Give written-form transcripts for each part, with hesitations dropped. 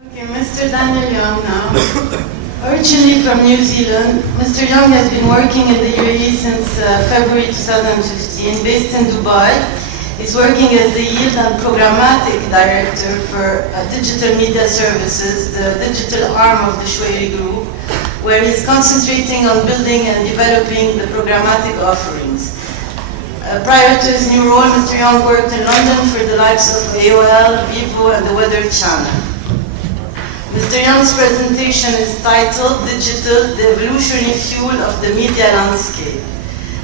Okay, Mr. Daniel Young now. Originally from New Zealand, Mr. Young has been working in the UAE since February 2015, based in Dubai. He's working as the Yield and Programmatic Director for Digital Media Services, the digital arm of the Shwari Group, where he's concentrating on building and developing the programmatic offerings. Prior to his new role, Mr. Young worked in London for the likes of AOL, Vivo, and the Weather Channel. Mr. Young's presentation is titled Digital, the Evolutionary Fuel of the Media Landscape.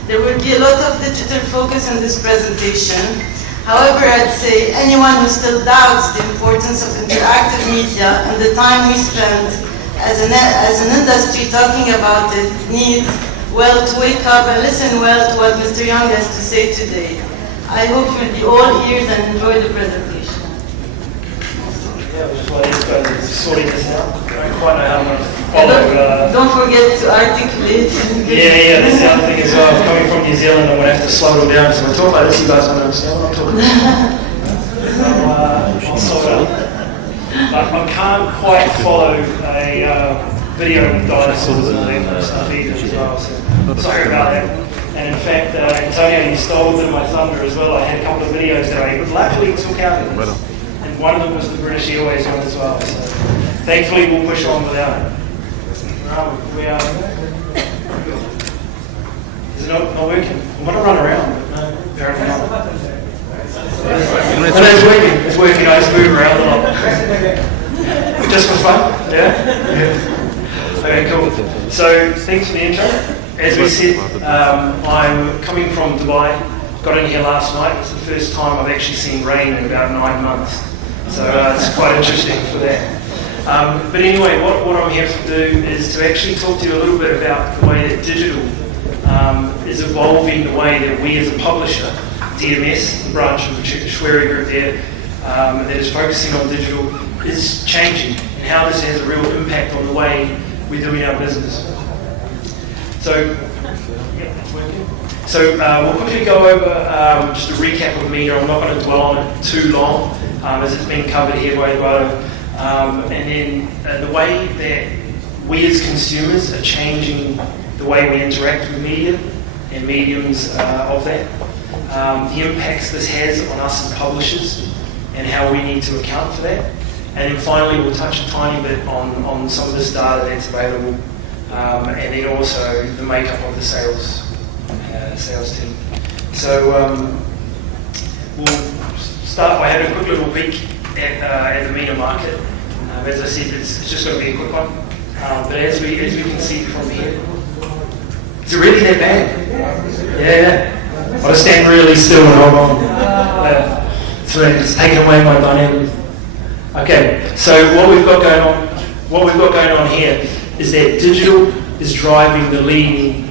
There will be a lot of digital focus in this presentation. However, I'd say anyone who still doubts the importance of interactive media and the time we spend as an industry talking about it needs, well, to wake up and listen well to what Mr. Young has to say today. I hope you'll be all ears and enjoy the presentation. Yeah, just want to sorting this out. I don't quite know how I'm going to follow. Don't forget to articulate. Yeah, that's the other thing as well. Coming from New Zealand, I'm going to have to slow it down. So when I talk like this, you guys won't understand what I'm talking about. So I'll slow it up. But I can't quite follow a video with dinosaurs and all that stuff either as well. So sorry about that. And in fact, Antonio, you stole a bit of my thunder as well. I had a couple of videos that I luckily took out of this. One of them was the British Airways one as well, so thankfully we'll push on without it. We are. Is it not working? I'm going to run around, but no, apparently not. No, it's working. It's working. I just move around a lot. Just for fun? Yeah? Okay, cool. So, thanks for the intro. As we said, I'm coming from Dubai. Got in here last night. It's the first time I've actually seen rain in about 9 months. So it's quite interesting for that. But anyway, what I'm here to do is to actually talk to you a little bit about the way that digital is evolving the way that we as a publisher, DMS, the branch of the Shwari Group there, that is focusing on digital, is changing and how this has a real impact on the way we're doing our business. So we'll quickly go over just a recap of MENA. I'm not going to dwell on it too long, as it's been covered here by Eduardo. And then the way that we as consumers are changing the way we interact with media and mediums of that. The impacts this has on us as publishers and how we need to account for that. And then finally, we'll touch a tiny bit on some of this data that's available, and then also the makeup of the sales team. So we'll start by having a quick little peek at the MENA market. As I said, it's just going to be a quick one. But as we can see from here, is it really that bad? Yeah. I'll just stand really still and hold on. So it's taking away my dynamic. Okay. So what we've got going on here is that digital is driving and leading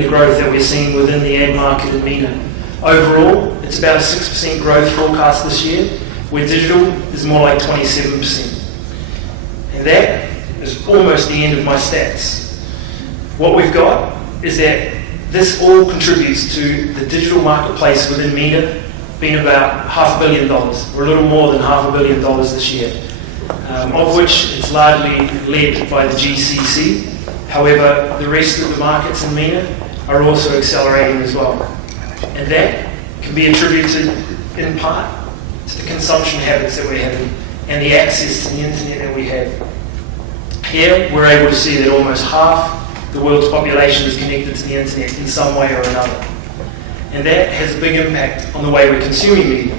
the growth that we're seeing within the ad market in MENA. Overall, it's about a 6% growth forecast this year, where digital is more like 27%. And that is almost the end of my stats. What we've got is that this all contributes to the digital marketplace within MENA being about $500 million. We're a little more than $500 million this year, of which it's largely led by the GCC. However, the rest of the markets in MENA are also accelerating as well. And that can be attributed in part to the consumption habits that we're having and the access to the internet that we have. Here, we're able to see that almost half the world's population is connected to the internet in some way or another. And that has a big impact on the way we're consuming media.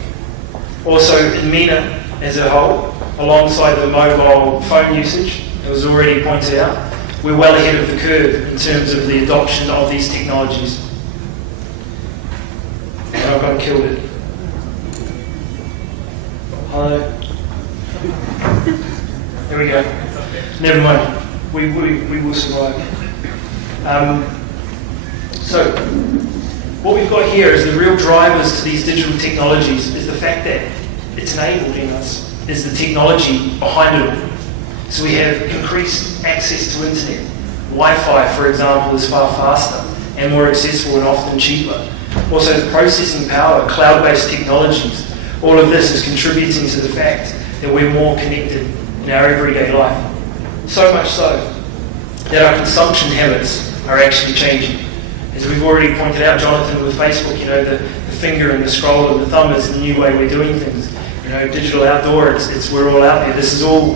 Also, in MENA as a whole, alongside the mobile phone usage, it was already pointed out, we're well ahead of the curve in terms of the adoption of these technologies. And I've got killed it. Hello. There we go. Never mind. We will survive. So, what we've got here is the real drivers to these digital technologies is the fact that it's enabling us, is the technology behind it all. So we have increased access to internet. Wi-Fi, for example, is far faster and more accessible and often cheaper. Also, the processing power, cloud-based technologies, all of this is contributing to the fact that we're more connected in our everyday life. So much so that our consumption habits are actually changing. As we've already pointed out, Jonathan, with Facebook, the finger and the scroll and the thumb is the new way we're doing things. Digital outdoor, it's we're all out there. This is all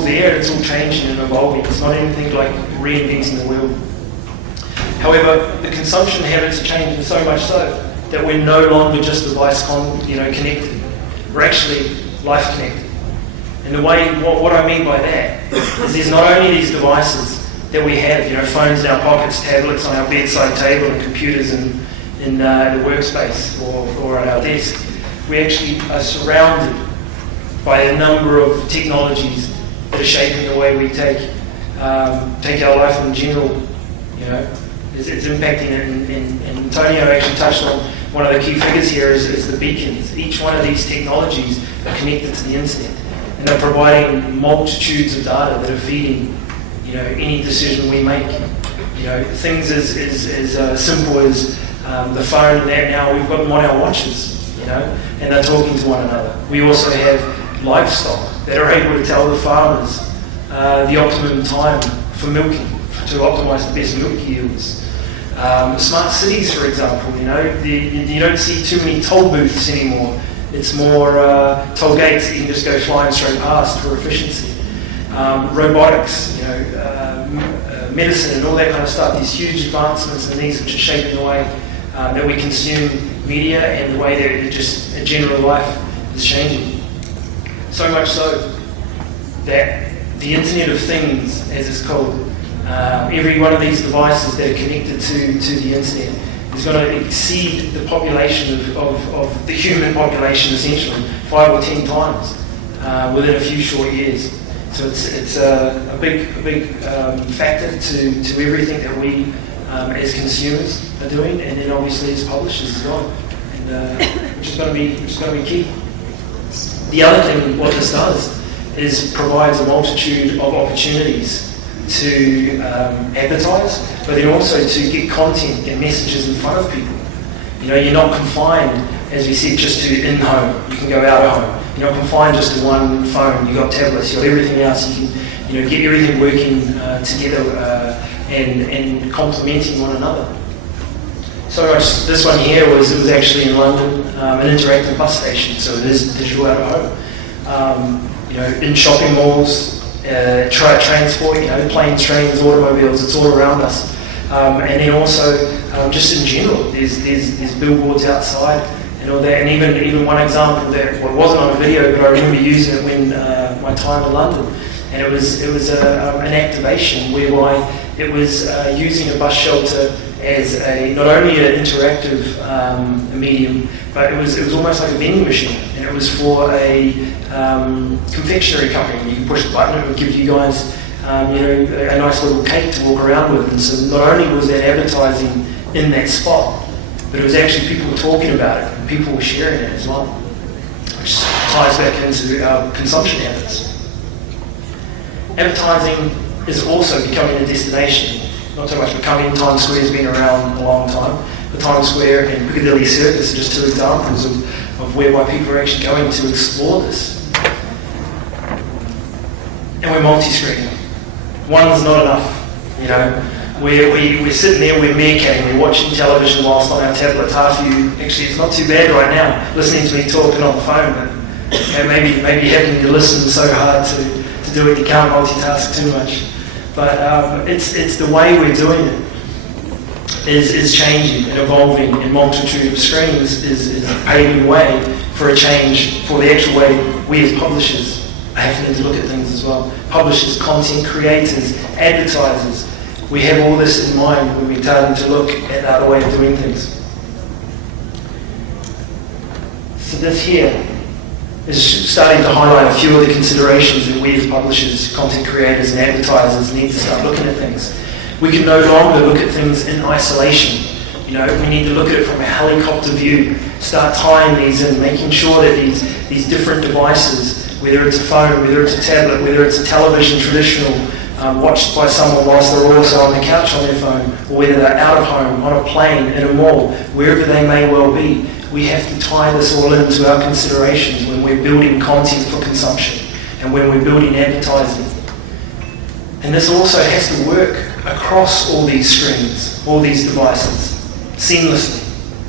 there. It's all changing and evolving. It's not anything like reinventing the wheel. However, the consumption habits are changing so much so that we're no longer just device connected. We're actually life connected. And the way, what I mean by that is there's not only these devices that we have, phones in our pockets, tablets on our bedside table, and computers in the workspace or at our desk. We actually are surrounded by a number of technologies that are shaping the way we take our life in general. It's impacting it, and Antonio actually touched on one of the key figures here is the beacons. Each one of these technologies are connected to the internet, and they're providing multitudes of data that are feeding any decision we make. Things as simple as the phone that now we've got them on our watches, and they're talking to one another. We also have livestock that are able to tell the farmers the optimum time for milking to optimise the best milk yields. Smart cities, for example, you don't see too many toll booths anymore. It's more toll gates that you can just go flying straight past for efficiency. Robotics, medicine and all that kind of stuff, these huge advancements in these which are shaping the way that we consume media and the way that just a general life is changing. So much so that the Internet of Things, as it's called, every one of these devices that are connected to the Internet is going to exceed the population of the human population essentially 5 or 10 times within a few short years. So it's a big factor to everything that we as consumers are doing, and then obviously as publishers as well, and which is going to be key. The other thing what this does is provides a multitude of opportunities to advertise, but then also to get content and messages in front of people. You're not confined, as we said, just to in-home. You can go out of home. You're not confined just to one phone. You've got tablets. You've got everything else. You can get everything working together and complementing one another. So much. This one here was actually in London, an interactive bus station. So it is digital out of home. In shopping malls. Transport, planes, trains, automobiles, it's all around us. And then also, just in general, there's billboards outside and all that. And even one example that wasn't on a video, but I remember using it when my time in London. And it was an activation whereby it was using a bus shelter as not only an interactive medium, but it was almost like a vending machine, and it was for a confectionery company. You can push the button, it would give you guys a nice little cake to walk around with. And so not only was that advertising in that spot, but it was actually people talking about it, and people were sharing it as well, which ties back into our consumption habits. Advertising is also becoming a destination. Not so much becoming. Times Square has been around a long time. But Times Square and Piccadilly Circus are just two examples of whereby people are actually going to explore this. And we're multi-screening. One's not enough. We're sitting there, we're meerkatting, we're watching television whilst on our tablets. Half of you, actually it's not too bad right now, listening to me talking on the phone, but maybe having to listen so hard to do it, you can't multitask too much. But it's the way we're doing it is changing and evolving, and multitude of screens is paving the way for a change for the actual way we as publishers are having to look at things as well. Publishers, content creators, advertisers, we have all this in mind when we're starting to look at the other way of doing things. So this here is starting to highlight a few of the considerations that we as publishers, content creators and advertisers need to start looking at things. We can no longer look at things in isolation. We need to look at it from a helicopter view, start tying these in, making sure that these different devices, whether it's a phone, whether it's a tablet, whether it's a television traditional, watched by someone whilst they're also on the couch on their phone, or whether they're out of home, on a plane, in a mall, wherever they may well be, we have to tie this all into our considerations when we're building content for consumption and when we're building advertising. And this also has to work across all these screens, all these devices, seamlessly.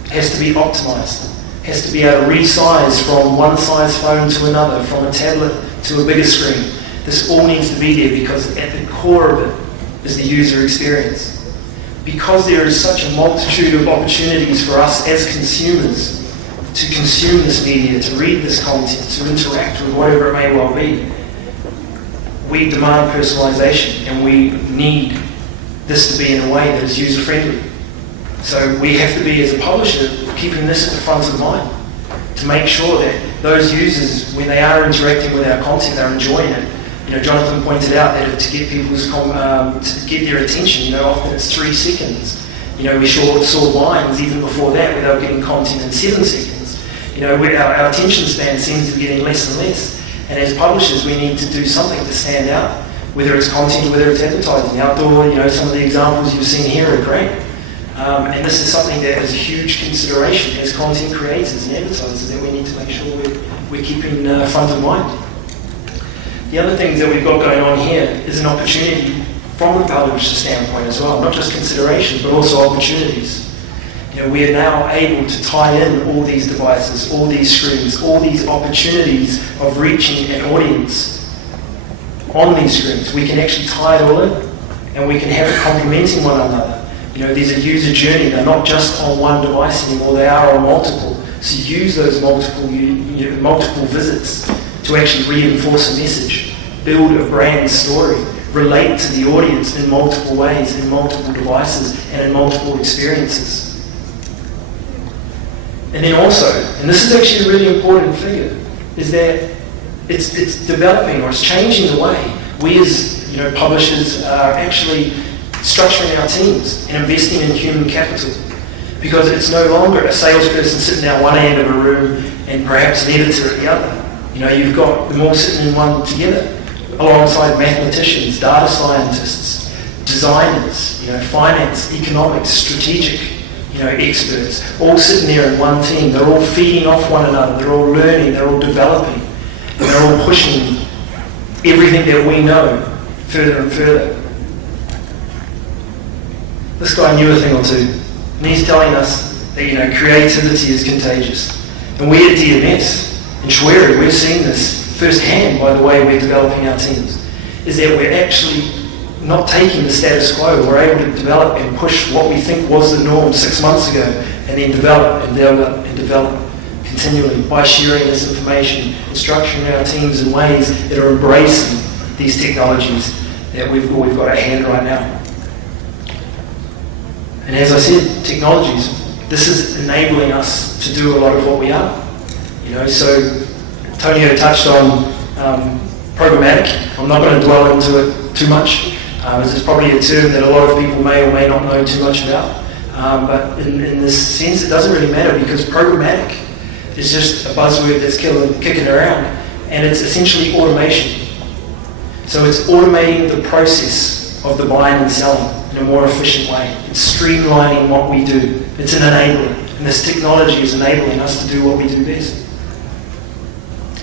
It has to be optimized. It has to be able to resize from one size phone to another, from a tablet to a bigger screen. This all needs to be there because at the core of it is the user experience. Because there is such a multitude of opportunities for us as consumers to consume this media, to read this content, to interact with whatever it may well be, we demand personalization and we need this to be in a way that is user-friendly. So we have to be, as a publisher, keeping this at the front of mind to make sure that those users, when they are interacting with our content, they're enjoying it. You know, Jonathan pointed out that to get people's to get their attention, you know, often it's 3 seconds. You know, we saw Vines even before that where they were getting content in 7 seconds. You know, our attention span seems to be getting less and less. And as publishers, we need to do something to stand out, whether it's content or whether it's advertising. Outdoor, you know, some of the examples you've seen here are great. And this is something that is a huge consideration as content creators and advertisers that we need to make sure we're keeping front of mind. The other things that we've got going on here is an opportunity from the publisher standpoint as well, not just considerations, but also opportunities. You know, we are now able to tie in all these devices, all these screens, all these opportunities of reaching an audience on these screens. We can actually tie it all in, and we can have it complementing one another. You know, there's a user journey. They're not just on one device anymore, they are on multiple. So use those multiple visits to actually reinforce a message, build a brand story, relate to the audience in multiple ways, in multiple devices, and in multiple experiences. And then also, and this is actually a really important figure, is that it's developing or it's changing the way we as publishers are actually structuring our teams and investing in human capital. Because it's no longer a salesperson sitting down one end of a room and perhaps an editor at the other. You know, you've got them all sitting in one together, alongside mathematicians, data scientists, designers, finance, economics, strategic, experts, all sitting there in one team. They're all feeding off one another. They're all learning. They're all developing. And they're all pushing everything that we know further and further. This guy knew a thing or two, and he's telling us that creativity is contagious. And we at DMS in Schwerin, we're seeing this firsthand by the way we're developing our teams, is that we're actually not taking the status quo. We're able to develop and push what we think was the norm 6 months ago, and then develop and develop and develop continually by sharing this information and structuring our teams in ways that are embracing these technologies that we've got at hand right now. And as I said, technologies, this is enabling us to do a lot of what we are. So Tonio touched on programmatic. I'm not going to dwell into it too much, as it's probably a term that a lot of people may or may not know too much about. But in this sense, it doesn't really matter, because programmatic is just a buzzword that's kicking around, and it's essentially automation. So it's automating the process of the buying and selling in a more efficient way. It's streamlining what we do. It's an enabler, and this technology is enabling us to do what we do best.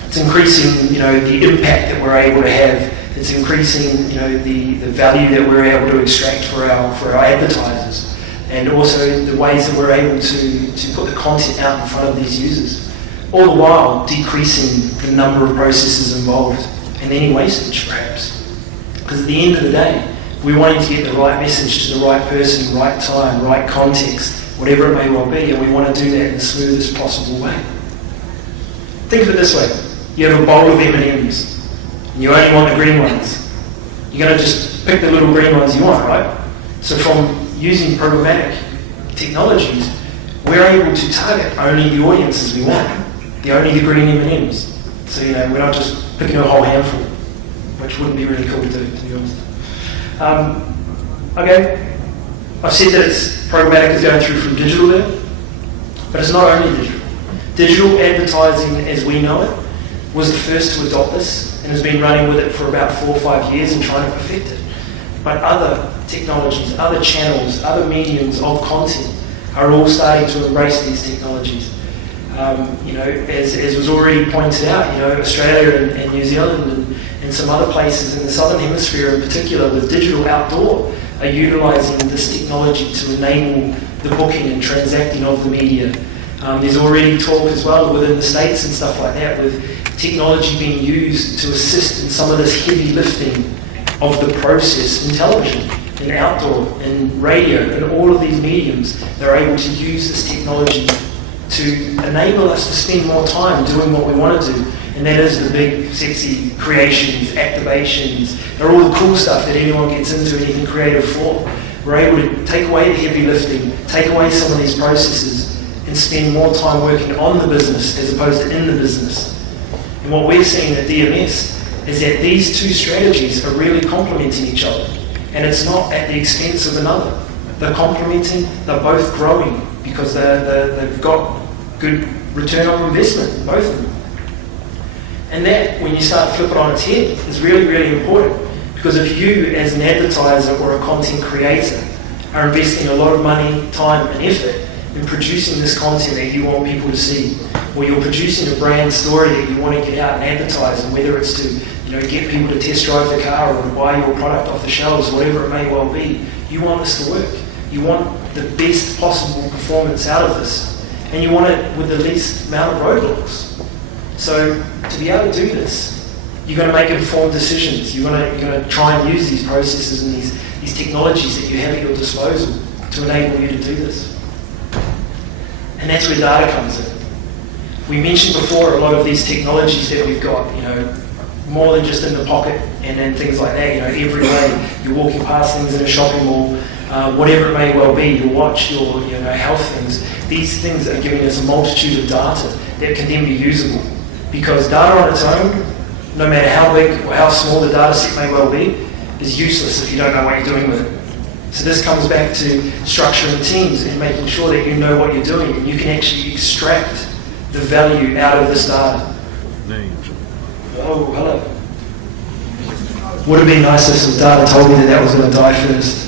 It's increasing, the impact that we're able to have. It's increasing, the value that we're able to extract for our advertisers, and also the ways that we're able to put the content out in front of these users, all the while decreasing the number of processes involved and any wastage, perhaps. Because at the end of the day, we're wanting to get the right message to the right person, right time, right context, whatever it may well be, and we want to do that in the smoothest possible way. Think of it this way. You have a bowl of M&Ms, and you only want the green ones. You're going to just pick the little green ones you want, right? So from using programmatic technologies, we're able to target only the audiences we want, only the green M&Ms. So, we're not just picking a whole handful, which wouldn't be really cool to do, to be honest. Okay, I've said that programmatic is going through from digital there, but it's not only digital. Digital advertising as we know it was the first to adopt this and has been running with it for about 4 or 5 years and trying to perfect it. But other technologies, other channels, other mediums of content are all starting to embrace these technologies. As was already pointed out, Australia and New Zealand and some other places in the Southern Hemisphere in particular with digital outdoor are utilising this technology to enable the booking and transacting of the media. There's already talk as well within the States and stuff like that with technology being used to assist in some of this heavy lifting of the process in television, in outdoor, in radio, in all of these mediums. They're able to use this technology to enable us to spend more time doing what we want to do. And that is the big, sexy creations, activations. They're all the cool stuff that anyone gets into anything creative for. We're able to take away the heavy lifting, take away some of these processes, and spend more time working on the business as opposed to in the business. And what we're seeing at DMS is that these two strategies are really complementing each other. And it's not at the expense of another. They're complementing, they're both growing because they've got good return on investment, both of them. And that, when you start to flip it on its head, is really, really important. Because if you, as an advertiser or a content creator, are investing a lot of money, time and effort in producing this content that you want people to see, or you're producing a brand story that you want to get out and advertise, and whether it's to get people to test drive the car or to buy your product off the shelves, whatever it may well be, you want this to work. You want the best possible performance out of this, and you want it with the least amount of roadblocks. So to be able to do this, you're going to make informed decisions. You're going to try and use these processes and these technologies that you have at your disposal to enable you to do this. And that's where data comes in. We mentioned before a lot of these technologies that we've got, more than just in the pocket and things like that. Every day you're walking past things in a shopping mall, whatever it may well be, your watch, your health things. These things are giving us a multitude of data that can then be usable. Because data on its own, no matter how big or how small the data set may well be, is useless if you don't know what you're doing with it. So this comes back to structuring teams and making sure that you know what you're doing and you can actually extract the value out of this data. Oh, hello. Would have been nice if some data told me that was going to die first.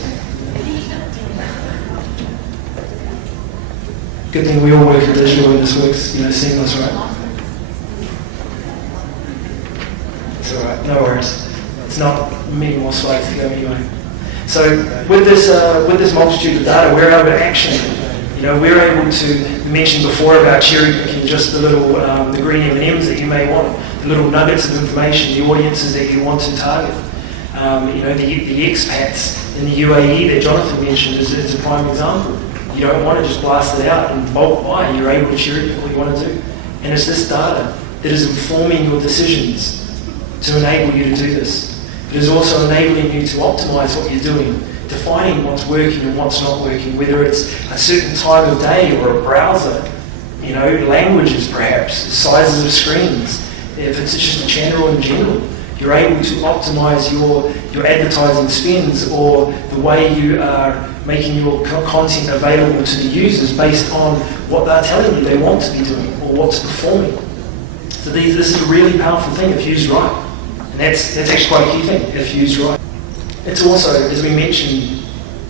Good thing we all work in digital and this works, seamless, right? It's alright, no worries. It's not many more slides to go anyway. So with this multitude of data, we're able to action. We're able to mention before about cherry picking just the little, the green M&Ms that you may want, the little nuggets of information, the audiences that you want to target. The expats in the UAE that Jonathan mentioned is a prime example. You don't want to just blast it out and bulk buy. You're able to cherry pick what you want to do. And it's this data that is informing your decisions to enable you to do this. It is also enabling you to optimize what you're doing, defining what's working and what's not working, whether it's a certain time of day or a browser, languages perhaps, sizes of screens. If it's just a channel in general, you're able to optimize your advertising spends or the way you are making your content available to the users based on what they're telling you they want to be doing or what's performing. So this is a really powerful thing if used right. And that's actually quite a key thing, if used right. It's also, as we mentioned,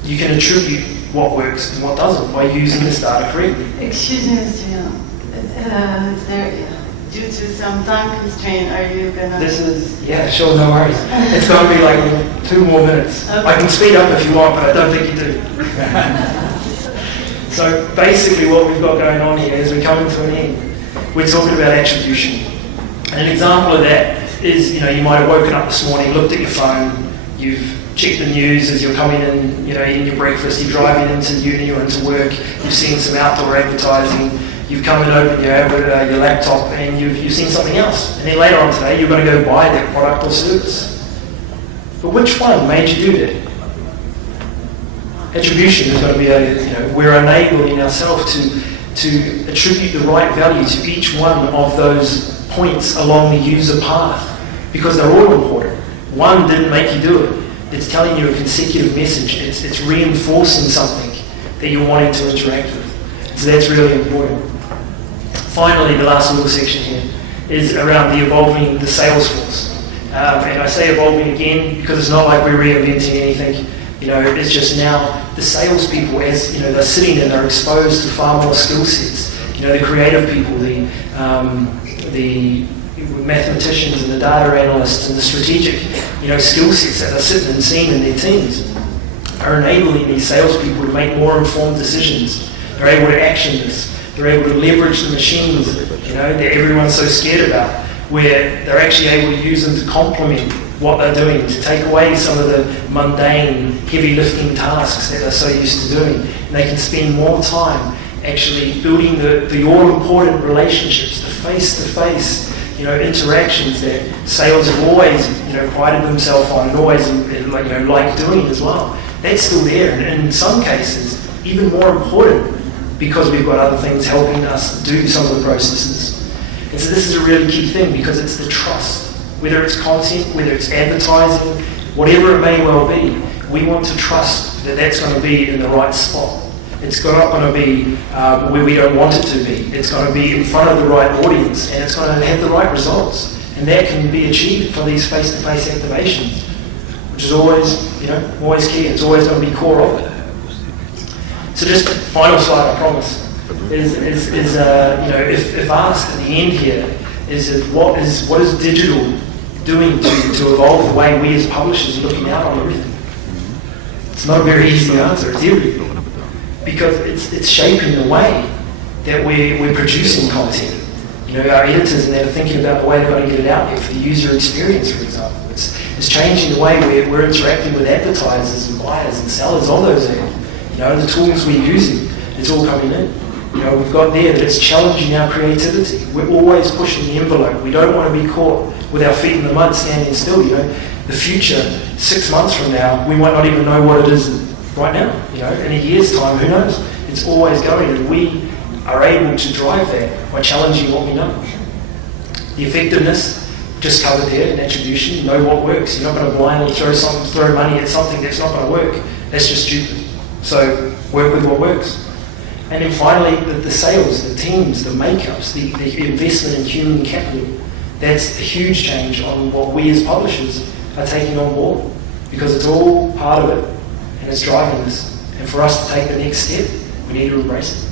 you can attribute what works and what doesn't by using this data correctly. Excuse me, Mr. Young. Due to some time constraint, are you gonna... Yeah, sure, no worries. It's going to be like 2 more minutes. Okay. I can speed up if you want, but I don't think you do. So basically what we've got going on here as we come to an end, we're talking about attribution. And an example of that is, you might have woken up this morning, looked at your phone, you've checked the news as you're coming in, eating your breakfast, you're driving into uni or into work, you've seen some outdoor advertising, you've come and opened your laptop and you've seen something else. And then later on today, you're going to go buy that product or service. But which one made you do that? Attribution is going to be we're enabling ourselves to attribute the right value to each one of those points along the user path because they're all important. One didn't make you do it. It's telling you a consecutive message. It's reinforcing something that you're wanting to interact with. So that's really important. Finally, the last little section here is around the evolving the sales force. And I say evolving again because it's not like we're reinventing anything. It's just now the salespeople, as they're sitting and they're exposed to far more skill sets. You know, the creative people, the mathematicians and the data analysts and the strategic, skill sets that are sitting and seeing in their teams are enabling these salespeople to make more informed decisions. They're able to action this. They're able to leverage the machines, that everyone's so scared about, where they're actually able to use them to complement what they're doing, to take away some of the mundane, heavy lifting tasks that they're so used to doing. And they can spend more time actually building the all-important relationships, the face-to-face, interactions that sales have always, prided themselves on and always, like doing as well. That's still there, and in some cases, even more important because we've got other things helping us do some of the processes. And so this is a really key thing because it's the trust. Whether it's content, whether it's advertising, whatever it may well be, we want to trust that that's going to be in the right spot. It's not going to be where we don't want it to be. It's going to be in front of the right audience, and it's going to have the right results. And that can be achieved for these face-to-face activations, which is always, always key. It's always going to be core of it. So just final slide, I promise, is if asked at the end here, what is digital doing to evolve the way we as publishers are looking out on everything? It's not a very easy answer. It's everything. Because it's shaping the way that we're producing content. Our editors and they're thinking about the way they're going to get it out there for the user experience, for example. It's changing the way we're interacting with advertisers and buyers and sellers on those ads. The tools we're using, it's all coming in. We've got there that it's challenging our creativity. We're always pushing the envelope. We don't want to be caught with our feet in the mud standing still. The future, 6 months from now, we might not even know what it is right now. In a year's time, who knows? It's always going, and we are able to drive that by challenging what we know. The effectiveness, just covered there in attribution, know what works. You're not going to blindly throw money at something that's not going to work. That's just stupid. So work with what works. And then finally, the sales, the teams, the makeups, the investment in human capital. That's a huge change on what we as publishers are taking on board, because it's all part of it and it's driving this. And for us to take the next step, we need to embrace it.